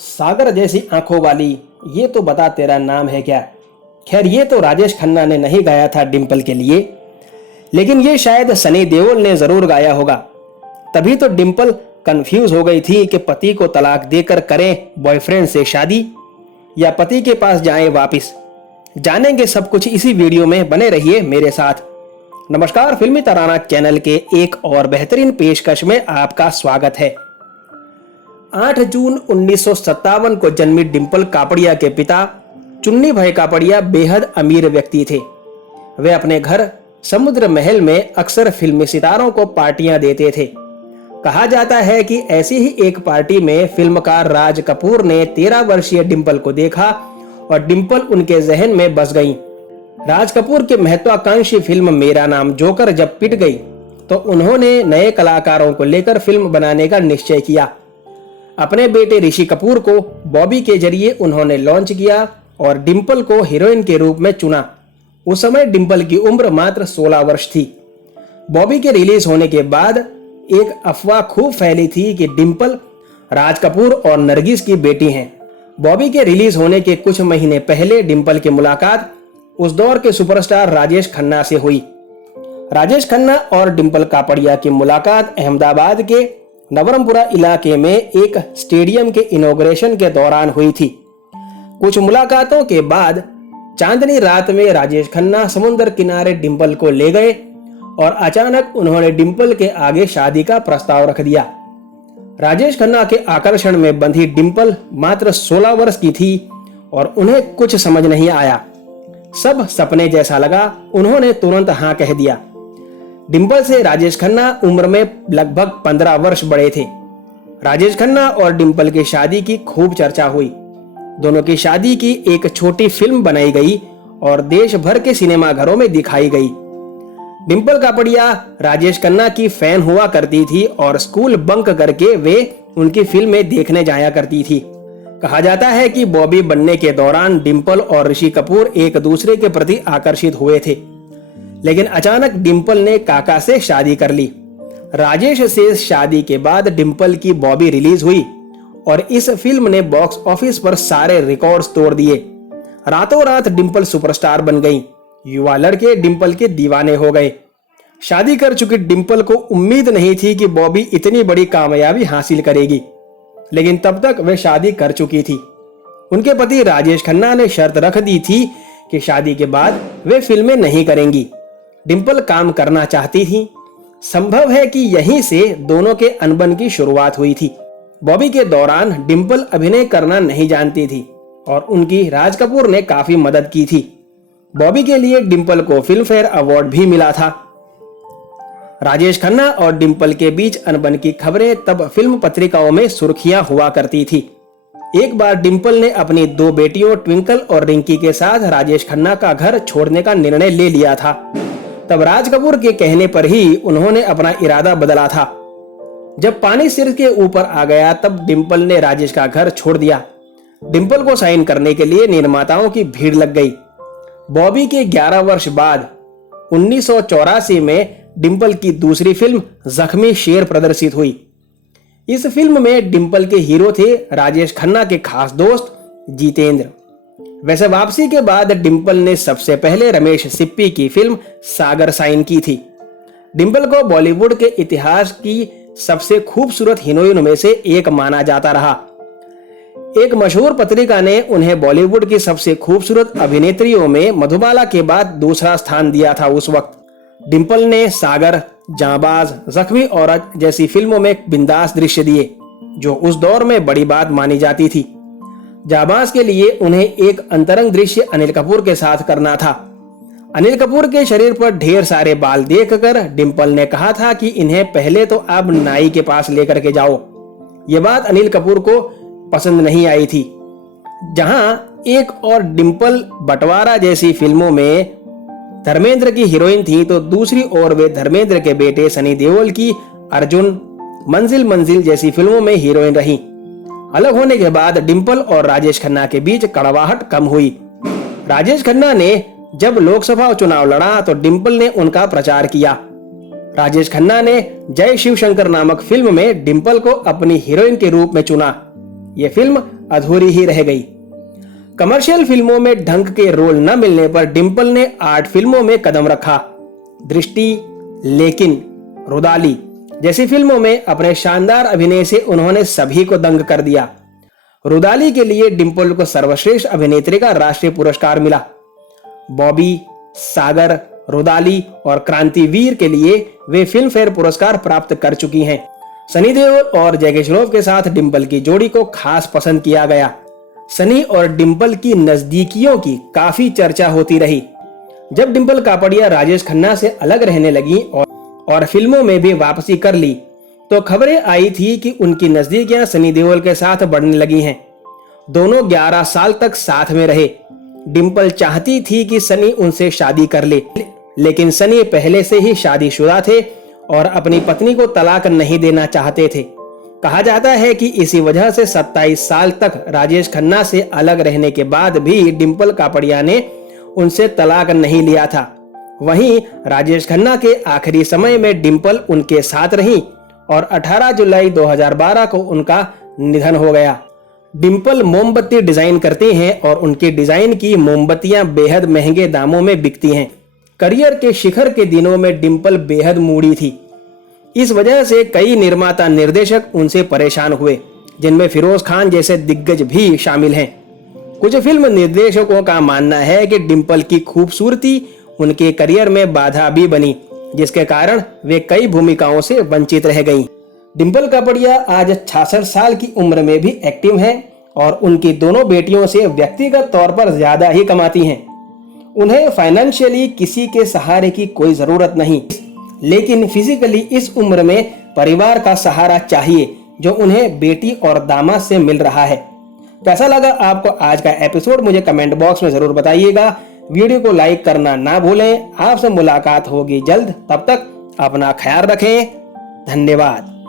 सागर जैसी आंखों वाली, ये तो बता तेरा नाम है क्या। खैर ये तो राजेश खन्ना ने नहीं गाया था डिंपल के लिए, लेकिन ये शायद सनी देओल ने जरूर गाया होगा। तभी तो डिंपल कंफ्यूज हो गई थी कि पति को तलाक देकर करें बॉयफ्रेंड से शादी या पति के पास जाएं वापिस। जानेंगे सब कुछ इसी वीडियो में, बने रहिए मेरे साथ। नमस्कार, फिल्मी तराना चैनल के एक और बेहतरीन पेशकश में आपका स्वागत है। 8 जून 1957 को जन्मी डिंपल कापड़िया के पिता चुन्नी भाई कापड़िया बेहद अमीर व्यक्ति थे। वे अपने घर समुद्र महल में अक्सर फिल्मी सितारों को पार्टियां देते थे। कहा जाता है कि ऐसी ही एक पार्टी में फिल्मकार राज कपूर ने 13 वर्षीय डिंपल को देखा और डिंपल उनके जहन में बस गई। राज कपूर की महत्वाकांक्षी फिल्म मेरा नाम जोकर जब पिट गई तो उन्होंने नए कलाकारों को लेकर फिल्म बनाने का निश्चय किया। अपने बेटे ऋषि कपूर को बॉबी के जरिए उन्होंने लॉन्च किया और डिंपल को हीरोइन के रूप में चुना। उस समय डिंपल की उम्र मात्र 16 वर्ष थी। बॉबी के रिलीज होने के बाद एक अफवाह खूब फैली थी कि डिंपल राज कपूर और नरगिस की बेटी हैं। बॉबी के रिलीज होने के कुछ महीने पहले डिंपल की मुलाकात उस दौर के सुपरस्टार राजेश खन्ना से हुई। राजेश खन्ना और डिंपल कापड़िया की मुलाकात अहमदाबाद के नवरंगपुरा इलाके में एक स्टेडियम के इनॉग्रेशन के दौरान हुई थी। कुछ मुलाकातों के बाद चांदनी रात में राजेश खन्ना समुद्र किनारे डिंपल को ले गए और अचानक उन्होंने डिंपल के आगे शादी का प्रस्ताव रख दिया। राजेश खन्ना के आकर्षण में बंधी डिंपल मात्र 16 वर्ष की थी और उन्हें कुछ समझ नहीं आया। सब सपने जैसा लगा। उन्होंने तुरंत हाँ कह दिया। डिंपल से राजेश खन्ना उम्र में लगभग 15 वर्ष बड़े थे। राजेश खन्ना और डिंपल की शादी की खूब चर्चा हुई। दोनों की शादी की एक छोटी फिल्म बनाई गई और देश भर के सिनेमा घरों में दिखाई गई। डिंपल कापड़िया राजेश खन्ना की फैन हुआ करती थी और स्कूल बंक करके वे उनकी फिल्में देखने जाया करती थी। कहा जाता है कि बॉबी बनने के दौरान डिंपल और ऋषि कपूर एक दूसरे के प्रति आकर्षित हुए थे, लेकिन अचानक डिंपल ने काका से शादी कर ली। राजेश से शादी के बाद डिंपल की बॉबी रिलीज हुई और इस फिल्म ने बॉक्स ऑफिस पर सारे रिकॉर्ड्स तोड़ दिए। रातों रात डिंपल सुपरस्टार बन गई। युवा लड़के डिंपल के दीवाने हो गए। शादी कर चुकी डिंपल को उम्मीद नहीं थी कि बॉबी इतनी बड़ी कामयाबी हासिल करेगी, लेकिन तब तक वे शादी कर चुकी थी। उनके पति राजेश खन्ना ने शर्त रख दी थी कि शादी के बाद वे फिल्में नहीं करेंगी। डिंपल काम करना चाहती थी। संभव है कि यहीं से दोनों के अनबन की शुरुआत हुई थी। बॉबी के दौरान डिंपल अभिनय करना नहीं जानती थी और उनकी राज कपूर ने काफी मदद की थी। बॉबी के लिए डिंपल को फिल्म फेयर अवार्ड भी मिला था। राजेश खन्ना और डिंपल के बीच अनबन की खबरें तब फिल्म पत्रिकाओं में सुर्खियां हुआ करती थी। एक बार डिंपल ने अपनी 2 बेटियों ट्विंकल और रिंकी के साथ राजेश खन्ना का घर छोड़ने का निर्णय ले लिया था। तब राज कपूर के कहने पर ही उन्होंने अपना इरादा बदला था। जब पानी सिर के ऊपर आ गया तब डिंपल ने राजेश का घर छोड़ दिया। डिंपल को साइन करने के लिए निर्माताओं की भीड़ लग गई। बॉबी के 11 वर्ष बाद 1984 में डिंपल की दूसरी फिल्म जख्मी शेर प्रदर्शित हुई। इस फिल्म में डिंपल के हीरो थे राजेश खन्ना के खास दोस्त जितेंद्र। वैसे वापसी के बाद डिंपल ने सबसे पहले रमेश सिप्पी की फिल्म सागर साइन की थी। डिंपल को बॉलीवुड के इतिहास की सबसे खूबसूरत हीरोइन में से एक माना जाता रहा। एक मशहूर पत्रिका ने उन्हें बॉलीवुड की सबसे खूबसूरत अभिनेत्रियों में मधुबाला के बाद दूसरा स्थान दिया था उस वक्त। डिंपल ने सागर, जांबाज, जख्मी औरत जैसी फिल्मों में बिंदास दृश्य दिए, जो उस दौर में बड़ी बात मानी जाती थी। जांबाज के लिए उन्हें एक अंतरंग दृश्य अनिल कपूर के साथ करना था। अनिल कपूर के शरीर पर ढेर सारे बाल देखकर डिंपल ने कहा था कि इन्हें पहले तो आप नाई के पास लेकर के जाओ। ये बात अनिल कपूर को पसंद नहीं आई थी। जहां एक और डिंपल बंटवारा जैसी फिल्मों में धर्मेंद्र की हीरोइन थी, तो दूसरी ओर वे धर्मेंद्र के बेटे सनी देओल की अर्जुन, मंजिल मंजिल जैसी फिल्मों में हीरोइन रही। अलग होने के बाद डिंपल और राजेश खन्ना के बीच कड़वाहट कम हुई। राजेश खन्ना ने जब लोकसभा चुनाव लड़ा तो डिंपल ने उनका प्रचार किया। राजेश खन्ना ने जय शिव शंकर नामक फिल्म में डिंपल को अपनी हीरोइन के रूप में चुना। ये फिल्म अधूरी ही रह गई। कमर्शियल फिल्मों में ढंग के रोल न मिलने पर डिंपल ने आर्ट फिल्मों में कदम रखा। दृष्टि, लेकिन, रुदाली जैसी फिल्मों में अपने शानदार अभिनय से उन्होंने सभी को दंग कर दिया। रुदाली के लिए डिंपल को सर्वश्रेष्ठ अभिनेत्री का राष्ट्रीय पुरस्कार मिला। बॉबी, सागर, रुदाली और क्रांतिवीर के लिए वे फिल्म फेयर पुरस्कार प्राप्त कर चुकी हैं। सनी देओल और जैकी श्रॉफ के साथ डिंपल की जोड़ी को खास पसंद किया गया। सनी और डिंपल की नजदीकियों की काफी चर्चा होती रही। जब डिंपल कापड़िया राजेश खन्ना से अलग रहने लगी और फिल्मों में भी वापसी कर ली, तो खबरें आई थी कि उनकी नजदीकियां सनी देओल के साथ बढ़ने लगी हैं। दोनों 11 साल तक साथ में रहे। डिंपल चाहती थी कि सनी उनसे शादी कर ले, लेकिन सनी पहले से ही शादीशुदा थे और अपनी पत्नी को तलाक नहीं देना चाहते थे। कहा जाता है कि इसी वजह से 27 साल तक राजेश खन्ना से अलग रहने के बाद भी डिंपल कापड़िया ने उनसे तलाक नहीं लिया था। वहीं राजेश खन्ना के आखिरी समय में डिंपल उनके साथ रहीं और 18 जुलाई 2012 को उनका निधन हो गया। डिंपल मोमबत्ती डिजाइन करती हैं और उनकी डिजाइन की मोमबत्तियां बेहद महंगे दामों में बिकती हैं। करियर के शिखर के दिनों में डिंपल बेहद मूडी थी। इस वजह से कई निर्माता निर्देशक उनसे परेशान हुए, जिनमें फिरोज खान जैसे दिग्गज भी शामिल हैं। कुछ फिल्म निर्देशकों का मानना है कि डिंपल की खूबसूरती उनके करियर में बाधा भी बनी, जिसके कारण वे कई भूमिकाओं से वंचित रह गईं। डिंपल कापड़िया आज 66 साल की उम्र में भी एक्टिव हैं और उनकी दोनों बेटियों से व्यक्तिगत तौर पर ज्यादा ही कमाती हैं। उन्हें फाइनेंशियली किसी के सहारे की कोई जरूरत नहीं, लेकिन फिजिकली इस उम्र में परिवार का सहारा चाहिए, जो उन्हें बेटी और दामाद से मिल रहा है। कैसा लगा आपको आज का एपिसोड, मुझे कमेंट बॉक्स में जरूर बताइएगा। वीडियो को लाइक करना ना भूलें। आपसे मुलाकात होगी जल्द, तब तक अपना ख्याल रखें। धन्यवाद।